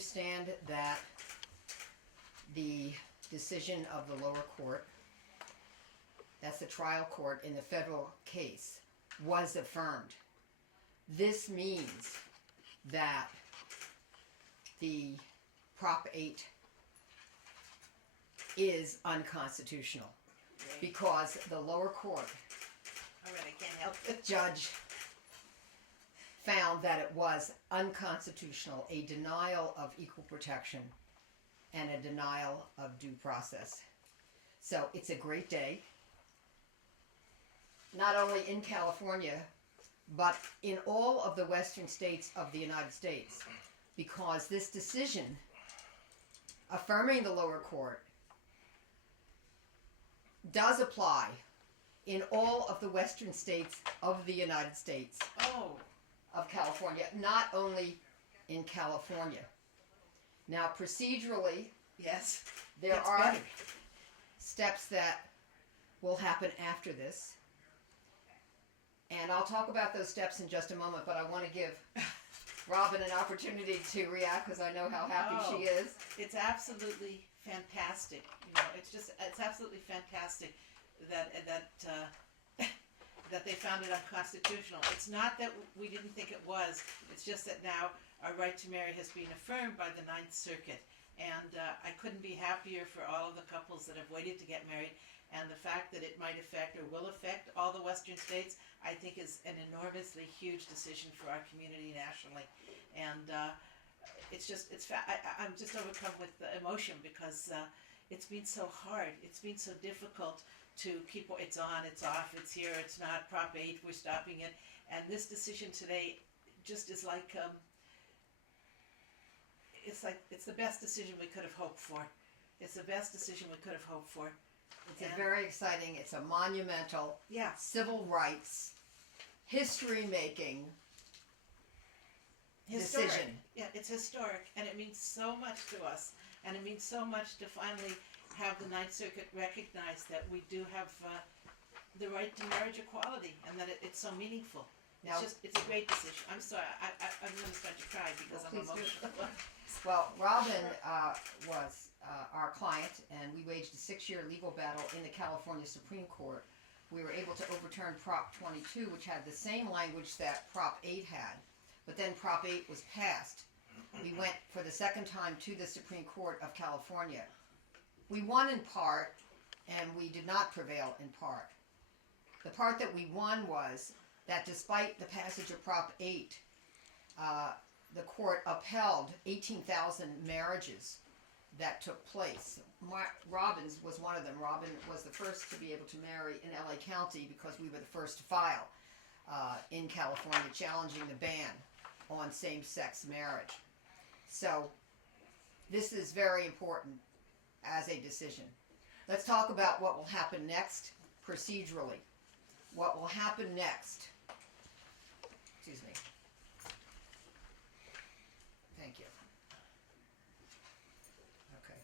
understand that the decision of the lower court, that's the trial court in the federal case, was affirmed. This means that the Prop 8 is unconstitutional because the lower court All right, I can't help it. judge found that it was unconstitutional, a denial of equal protection and a denial of due process. So it's a great day, not only in California, but in all of the western states of the United States, because this decision affirming the lower court does apply in all of the western states of the United States of California, not only in California. Now, procedurally, Yes. there That's are better. steps that will happen after this. And I'll talk about those steps in just a moment, but I want to give Robin an opportunity to react because I know how happy she is. It's absolutely fantastic. You know, it's absolutely fantastic that that they found it unconstitutional. It's not that we didn't think it was. It's just that now our right to marry has been affirmed by the Ninth Circuit, and I couldn't be happier for all of the couples that have waited to get married. And the fact that it might affect or will affect all the western states, I think, is an enormously huge decision for our community nationally. And I'm just overcome with the emotion because it's been so hard. It's been so difficult to keep it's on, it's off, it's here, it's not. Prop 8, we're stopping it. And this decision today just is like, it's the best decision we could have hoped for. It's the best decision we could have hoped for. It's a very exciting, it's a monumental civil rights, history-making decision. Yeah, it's historic, and it means so much to us, and it means so much to finally have the Ninth Circuit recognize that we do have the right to marriage equality, and that it's so meaningful. It's a great decision. I'm sorry, I'm going to start to cry because I'm emotional. Well, Robin was our client, and we waged a 6-year legal battle in the California Supreme Court. We were able to overturn Prop 22, which had the same language that Prop 8 had, but then Prop 8 was passed. We went for the second time to the Supreme Court of California. We won in part, and we did not prevail in part. The part that we won was that despite the passage of Prop 8, the court upheld 18,000 marriages that took place. Robin's was one of them. Robin was the first to be able to marry in LA County because we were the first to file in California challenging the ban on same-sex marriage. So this is very important as a decision. Let's talk about what will happen next procedurally. What will happen next? Excuse me. Thank you. Okay.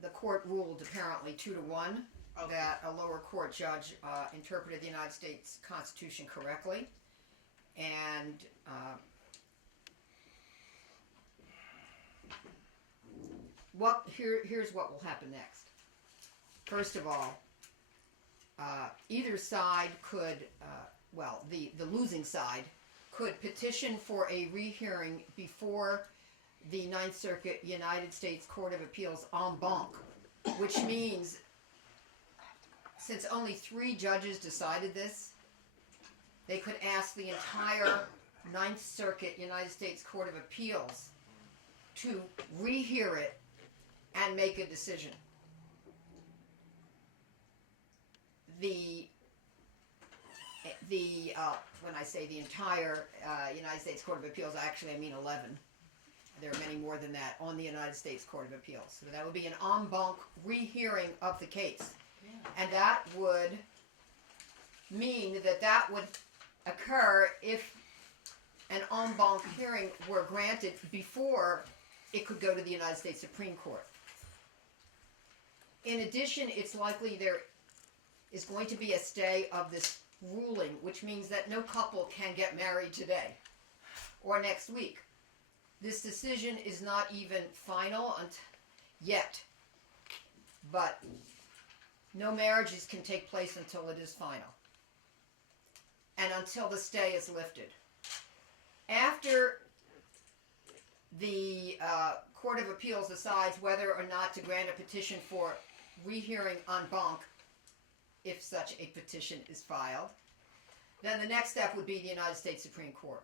The court ruled apparently 2-1 that a lower court judge interpreted the United States Constitution correctly, and here's what will happen next. First of all, either side could, the losing side could petition for a rehearing before the Ninth Circuit United States Court of Appeals en banc, which means since only 3 judges decided this, they could ask the entire Ninth Circuit United States Court of Appeals to rehear it and make a decision. When I say the entire United States Court of Appeals, actually I mean 11. There are many more than that on the United States Court of Appeals. So that would be an en banc rehearing of the case. Yeah. And that would mean that would occur if an en banc hearing were granted before it could go to the United States Supreme Court. In addition, it's likely there is going to be a stay of this ruling, which means that no couple can get married today. or next week. This decision is not even final yet, but no marriages can take place until it is final, and until the stay is lifted. After the Court of Appeals decides whether or not to grant a petition for rehearing en banc, if such a petition is filed, then the next step would be the United States Supreme Court.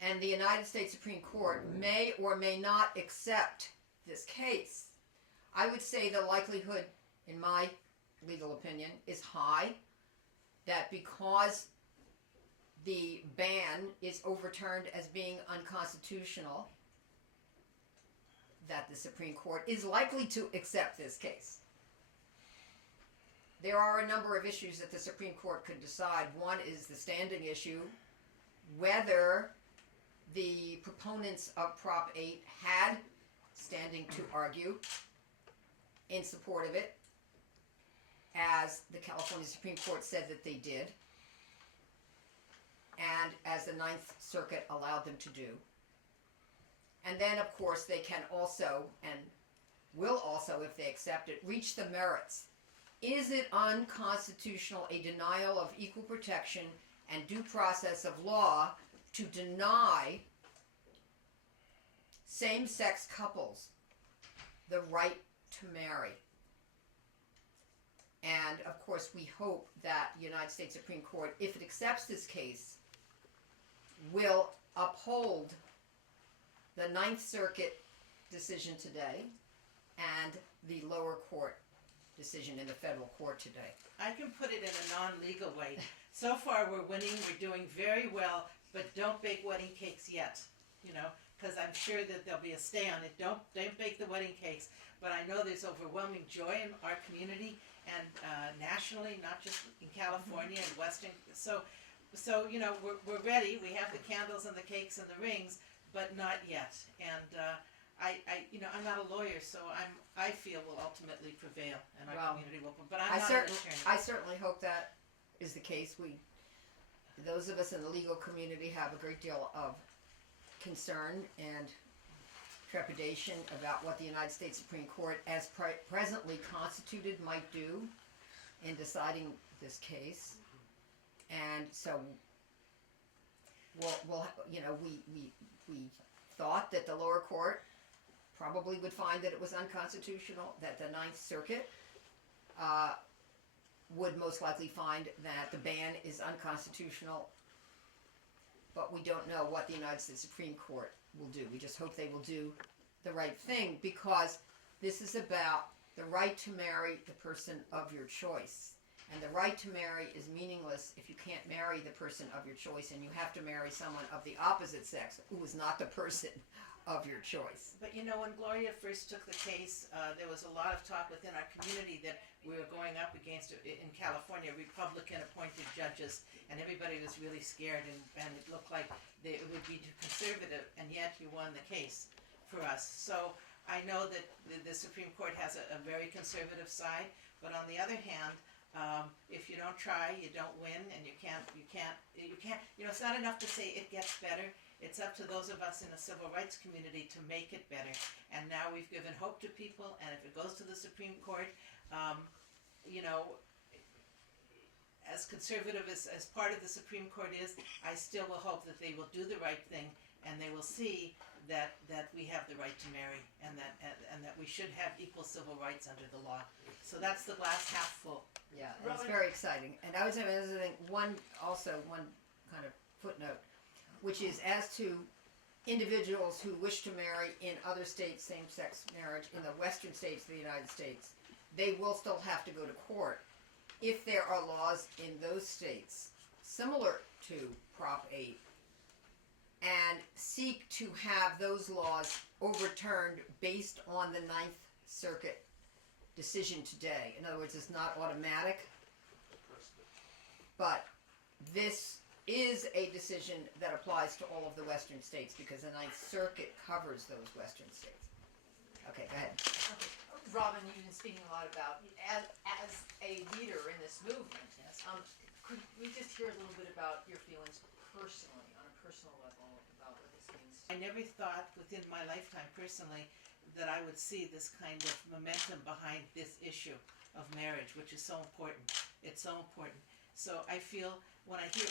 And the United States Supreme Court may or may not accept this case. I would say the likelihood, in my legal opinion, is high that because the ban is overturned as being unconstitutional, that the Supreme Court is likely to accept this case. There are a number of issues that the Supreme Court could decide. One is the standing issue, whether the proponents of Prop 8 had standing to argue in support of it, as the California Supreme Court said that they did, and as the Ninth Circuit allowed them to do. And then, of course, they can also, and will also, if they accept it, reach the merits. Is it unconstitutional, a denial of equal protection and due process of law, to deny same-sex couples the right to marry? And, of course, we hope that the United States Supreme Court, if it accepts this case, will uphold the Ninth Circuit decision today and the lower court decision in the federal court today. I can put it in a non-legal way. So far we're winning, we're doing very well, but don't bake wedding cakes yet, because I'm sure that there'll be a stay on it. Don't bake the wedding cakes, but I know there's overwhelming joy in our community and nationally, not just in California and Western. So we're ready. We have the candles and the cakes and the rings, but not yet. And I'm not a lawyer, so I feel will ultimately prevail, and our community will. But I'm not an attorney. I certainly hope that is the case. Those of us in the legal community have a great deal of concern and trepidation about what the United States Supreme Court, as presently constituted, might do in deciding this case. And so, we thought that the lower court probably would find that it was unconstitutional, that the Ninth Circuit would most likely find that the ban is unconstitutional, but we don't know what the United States Supreme Court will do. We just hope they will do the right thing, because this is about the right to marry the person of your choice. And the right to marry is meaningless if you can't marry the person of your choice, and you have to marry someone of the opposite sex who is not the person of your choice. But when Gloria first took the case, there was a lot of talk within our community that we were going up against, in California, Republican-appointed judges, and everybody was really scared, and it looked like it would be too conservative, and yet you won the case for us. So I know that the Supreme Court has a very conservative side, but on the other hand, if you don't try, you don't win, and you can't. It's not enough to say it gets better. It's up to those of us in the civil rights community to make it better. And now we've given hope to people, and if it goes to the Supreme Court, as conservative as part of the Supreme Court is, I still will hope that they will do the right thing, and they will see that we have the right to marry, and that we should have equal civil rights under the law. So that's the glass half full. Yeah, it's very exciting. And I would say another thing, one kind of footnote, which is as to individuals who wish to marry in other states, same-sex marriage, in the western states of the United States, they will still have to go to court if there are laws in those states similar to Prop 8, and seek to have those laws overturned based on the Ninth Circuit decision today. In other words, it's not automatic, but this is a decision that applies to all of the western states, because the Ninth Circuit covers those western states. Okay, go ahead. Okay. Robin, you've been speaking a lot about, as a leader in this movement, could we just hear a little bit about your feelings personally, on a personal level about what this means? I never thought within my lifetime personally that I would see this kind of momentum behind this issue of marriage, which is so important. It's so important. So I feel when I hear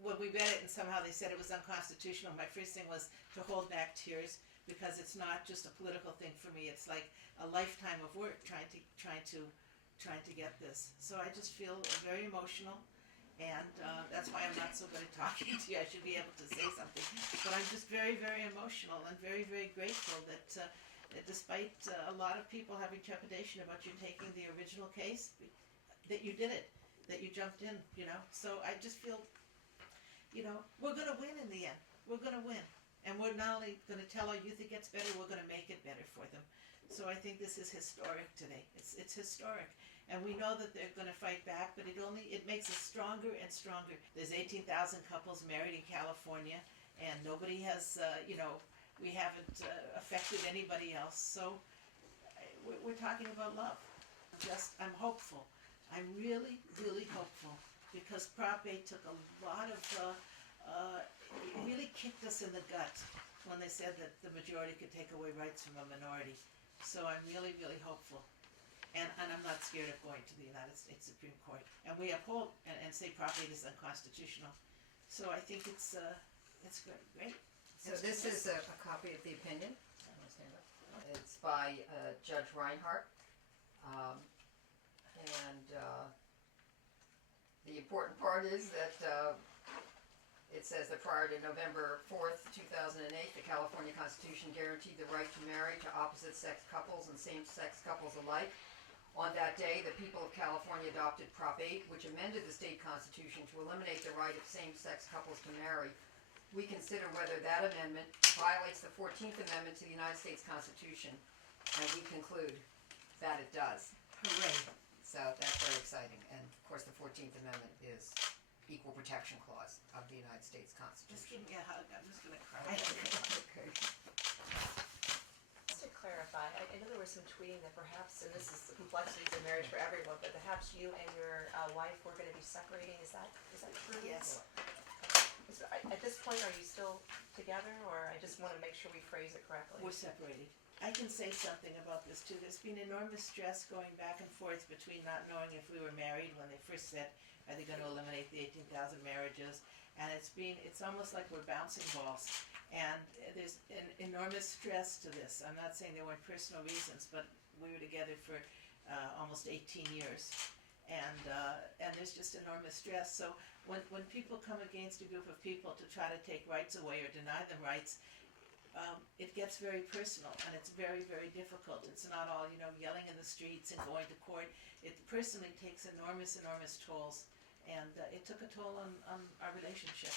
when we read it and somehow they said it was unconstitutional, my first thing was to hold back tears, because it's not just a political thing for me. It's like a lifetime of work trying to get this. So I just feel very emotional. And that's why I'm not so good at talking to you. I should be able to say something. But I'm just very, very emotional and very, very grateful that despite a lot of people having trepidation about you taking the original case, that you did it, that you jumped in, So I just feel, we're going to win in the end. We're going to win. And we're not only going to tell our youth it gets better, we're going to make it better for them. So I think this is historic today. It's historic. And we know that they're going to fight back, but it makes us stronger and stronger. There's 18,000 couples married in California, and nobody has, we haven't affected anybody else. So we're talking about love. I'm hopeful. I'm really, really hopeful, because Prop 8 took a lot of, it really kicked us in the gut when they said that the majority could take away rights from a minority. So I'm really, really hopeful. And I'm not scared of going to the United States Supreme Court. And we uphold and say Prop 8 is unconstitutional. So I think it's great. So this is a copy of the opinion. It's by Judge Reinhardt. The important part is that it says that prior to November 4th, 2008, the California Constitution guaranteed the right to marry to opposite-sex couples and same-sex couples alike. On that day, the people of California adopted Prop 8, which amended the state constitution to eliminate the right of same-sex couples to marry. We consider whether that amendment violates the 14th Amendment to the United States Constitution, and we conclude that it does. Hooray. So that's very exciting. And of course, the 14th Amendment is Equal Protection Clause of the United States Constitution. Just give me a hug. I'm just going to cry. Okay. Just to clarify, I know there was some tweeting that perhaps, and this is the complexities of marriage for everyone, but perhaps you and your wife were going to be separating. Is that true? Yes. At this point, are you still together, or I just want to make sure we phrase it correctly? We're separated. I can say something about this too. There's been enormous stress going back and forth between not knowing if we were married when they first said, are they going to eliminate the 18,000 marriages? And it's almost like we're bouncing balls. And there's an enormous stress to this. I'm not saying there weren't personal reasons, but we were together for almost 18 years. And there's just enormous stress. So when people come against a group of people to try to take rights away or deny them rights, it gets very personal, and it's very, very difficult. It's not all, yelling in the streets and going to court. It personally takes enormous, enormous tolls, and it took a toll on our relationship.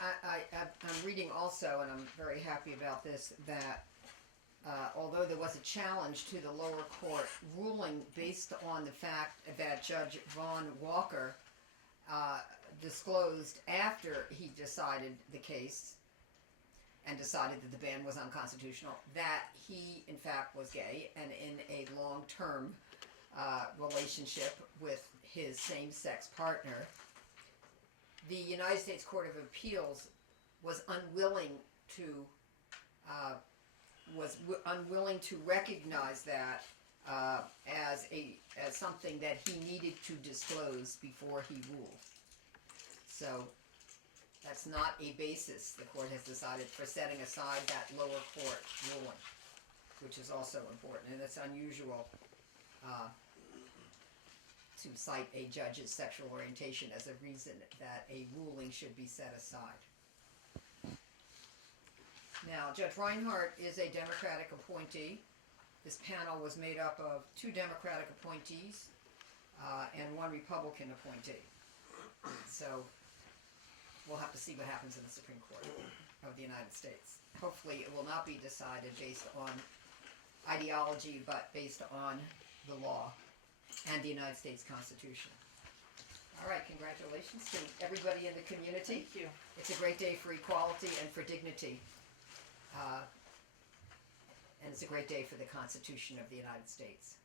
I'm reading also, and I'm very happy about this, that although there was a challenge to the lower court ruling based on the fact that Judge Vaughn Walker disclosed after he decided the case and decided that the ban was unconstitutional, that he in fact was gay and in a long-term relationship with his same-sex partner, the United States Court of Appeals was unwilling to recognize that as something that he needed to disclose before he ruled. So that's not a basis, the court has decided, for setting aside that lower court ruling, which is also important. And it's unusual to cite a judge's sexual orientation as a reason that a ruling should be set aside. Now, Judge Reinhardt is a Democratic appointee. This panel was made up of 2 Democratic appointees and 1 Republican appointee. So we'll have to see what happens in the Supreme Court of the United States. Hopefully it will not be decided based on ideology, but based on the law and the United States Constitution. All right, congratulations to everybody in the community. Thank you. It's a great day for equality and for dignity. And it's a great day for the Constitution of the United States.